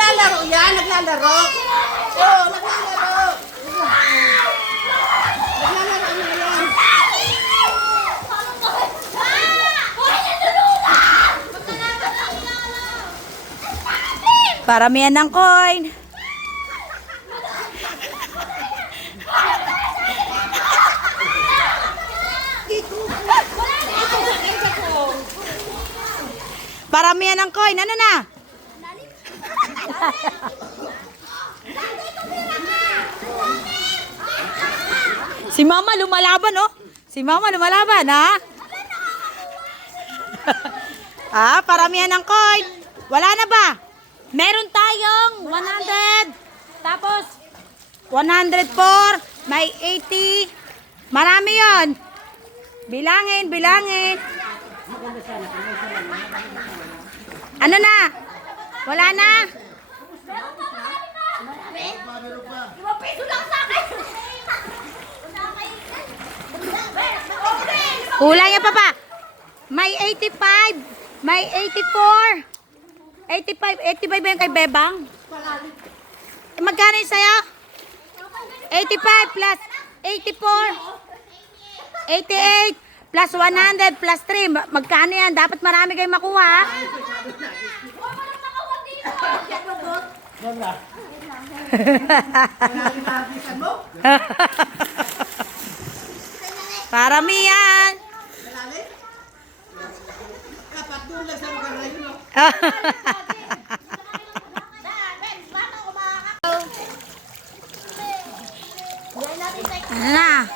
Naglalaro yan, naglalaro. Oo, naglalaro. Naglalaro na yan. Paramihan ng coin. Paramihan ng coin. Ano na? Si Mama lumalaban, oh. Si Mama lumalaban, ha? Paramihan ng coin. Wala na ba? Meron tayong 100. Tapos 104. May 80. Marami yon. Bilangin, bilangin. Ano na? Wala na? Kulang yan pa pa. May 85. May 84. 85 ba yung kay Bebang? Magkano yung sa'yo? 85 plus 84. 88 plus 100 plus 3. Magkano yan? Dapat marami kayong makuha. Paramihan. Dapat doon lang sa maganda yun. Ano na?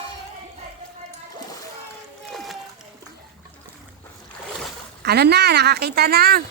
Ano na? Nakakita na?